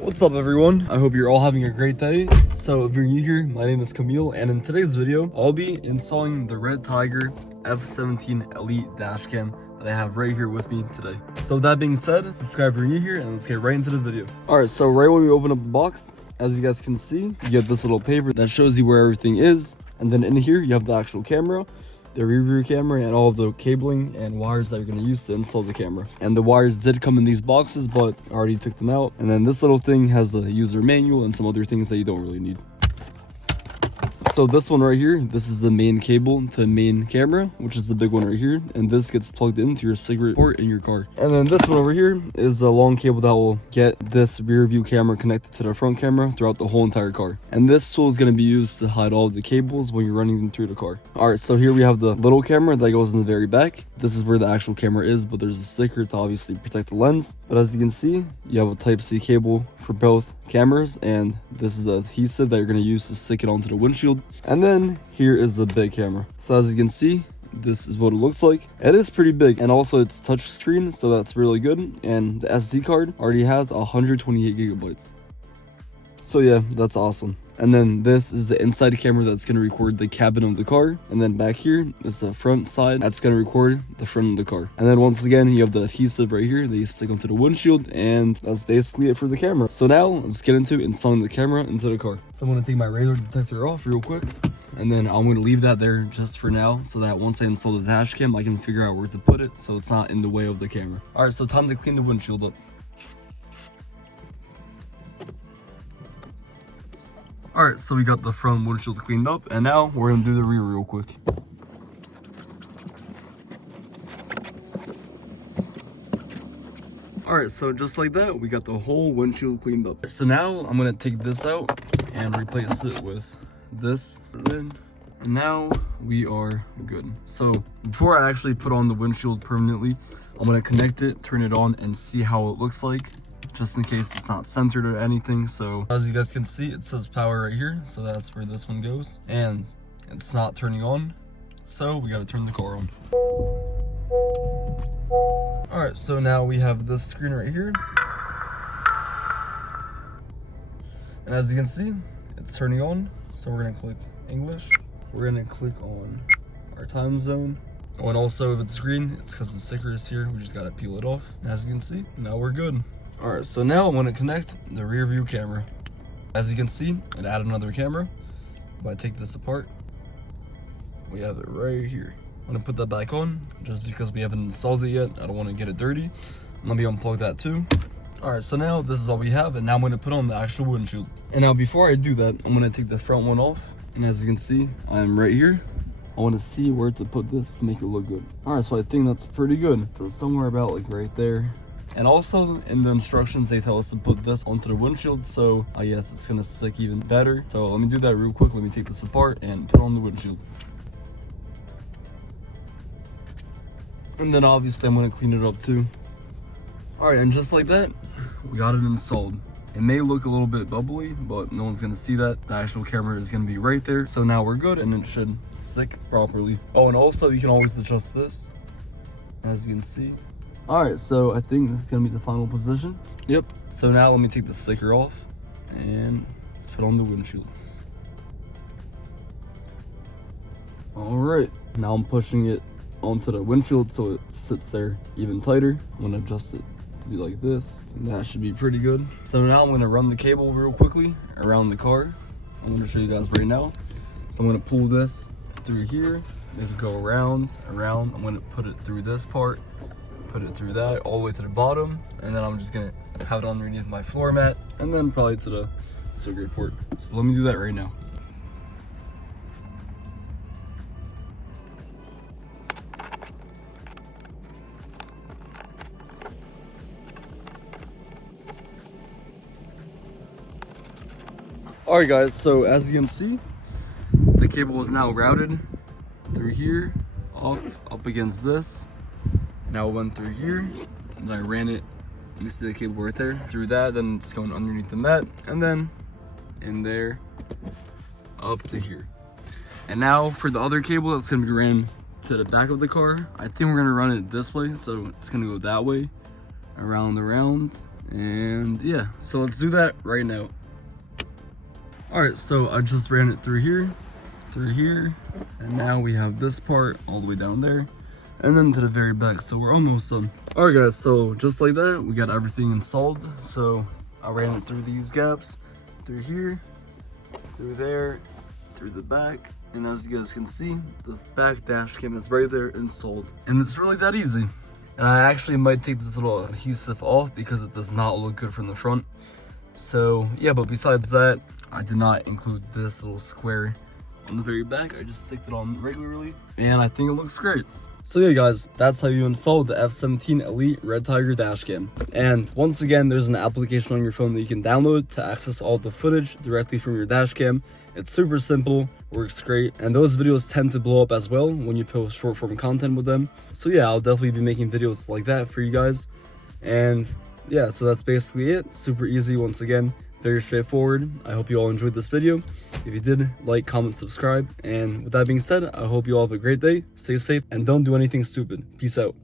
What's up everyone? I hope you're all having a great day. So if you're new here, my name is Kamil, and in today's video, I'll be installing the Red Tiger F17 Elite dashcam that I have right here with me today. So with that being said, subscribe if you're new here and let's get right into the video. Alright, so right when we open up the box, as you guys can see, you get this little paper that shows you where everything is. And then in here, you have the actual camera, the rear view camera, and all of the cabling and wires that you're going to use to install the camera. And the wires did come in these boxes, but I already took them out. And then this little thing has the user manual and some other things that you don't really need. So this one right here, this is the main cable to the main camera, which is the big one right here, and this gets plugged into your cigarette port in your car. And then this one over here is a long cable that will get this rear view camera connected to the front camera throughout the whole entire car. And this tool is going to be used to hide all of the cables when you're running them through the car. Alright, so here we have the little camera that goes in the very back. This is where the actual camera is, but there's a sticker to obviously protect the lens. But as you can see, you have a Type-C cable for both cameras, and this is adhesive that you're going to use to stick it onto the windshield. And then here is the big camera. So as you can see, this is what it looks like. It is pretty big, and also it's touchscreen, so that's really good. And the SD card already has 128 gigabytes. So yeah, that's awesome. And then this is the inside camera that's going to record the cabin of the car. And then back here is the front side that's going to record the front of the car. And then once again, you have the adhesive right here that you stick onto the windshield, and that's basically it for the camera. So now let's get into installing the camera into the car. So I'm going to take my radar detector off real quick, and then I'm going to leave that there just for now, so that once I install the dash cam, I can figure out where to put it so it's not in the way of the camera. All right, so time to clean the windshield up. Alright, so we got the front windshield cleaned up, and now we're going to do the rear real quick. Alright, so just like that, we got the whole windshield cleaned up. So now I'm going to take this out and replace it with this. And now we are good. So before I actually put on the windshield permanently, I'm going to connect it, turn it on, and see how it looks like, just in case it's not centered or anything. So as you guys can see, it says power right here, so that's where this one goes, and it's not turning on, so we got to turn the car on. All right, so now we have this screen right here, and as you can see, it's turning on. So we're gonna click English, we're gonna click on our time zone. Oh, and also if it's green, it's because the sticker is here. We just got to peel it off, and as you can see, now we're good. Alright, so now I'm going to connect the rear view camera. As you can see, it added another camera. If I take this apart, we have it right here. I'm going to put that back on, just because we haven't installed it yet. I don't want to get it dirty. Let me unplug that too. Alright, so now this is all we have, and now I'm going to put on the actual windshield. And now before I do that, I'm going to take the front one off. And as you can see, I'm right here. I want to see where to put this to make it look good. Alright, so I think that's pretty good. So somewhere about like right there. And also in the instructions, they tell us to put this onto the windshield, so I guess it's gonna stick even better. So let me do that real quick. Let me take this apart and put on the windshield. And then obviously I'm gonna clean it up too. Alright, and just like that, we got it installed. It may look a little bit bubbly, but no one's gonna see that. The actual camera is gonna be right there. So now we're good, and it should stick properly. Oh, and also you can always adjust this, as you can see. Alright, so I think this is going to be the final position. Yep. So now let me take the sticker off and let's put on the windshield. Alright, now I'm pushing it onto the windshield so it sits there even tighter. I'm going to adjust it to be like this, and that should be pretty good. So now I'm going to run the cable real quickly around the car. I'm going to show you guys right now. So I'm going to pull this through here, make it go around. I'm going to put it through this part, put it through that all the way to the bottom, and then I'm just gonna have it underneath my floor mat, and then probably to the cigarette port. So let me do that right now. Alright guys, so as you can see, the cable is now routed through here, up against this. Now it went through here, and I ran it, you see the cable right there, through that, then it's going underneath the mat, and then in there, up to here. And now for the other cable that's gonna be ran to the back of the car, I think we're gonna run it this way, so it's gonna go that way, around, And yeah, so let's do that right now. All right, so I just ran it through here, and now we have this part all the way down there, and then to the very back, so we're almost done. All right guys, so just like that, we got everything installed. So I ran it through these gaps, through here, through there, through the back, and as you guys can see, the back dash cam is right there installed. And it's really that easy. And I actually might take this little adhesive off because it does not look good from the front. So yeah, but besides that, I did not include this little square on the very back. I just sticked it on regularly, and I think it looks great. So yeah guys, that's how you install the F17 Elite Red Tiger dashcam. And once again, there's an application on your phone that you can download to access all the footage directly from your dashcam. It's super simple, works great, and those videos tend to blow up as well when you post short form content with them. So yeah, I'll definitely be making videos like that for you guys. And yeah, so that's basically it. Super easy once again. Very straightforward. I hope you all enjoyed this video. If you did, like, comment, subscribe. And with that being said, I hope you all have a great day, stay safe, and don't do anything stupid. Peace out.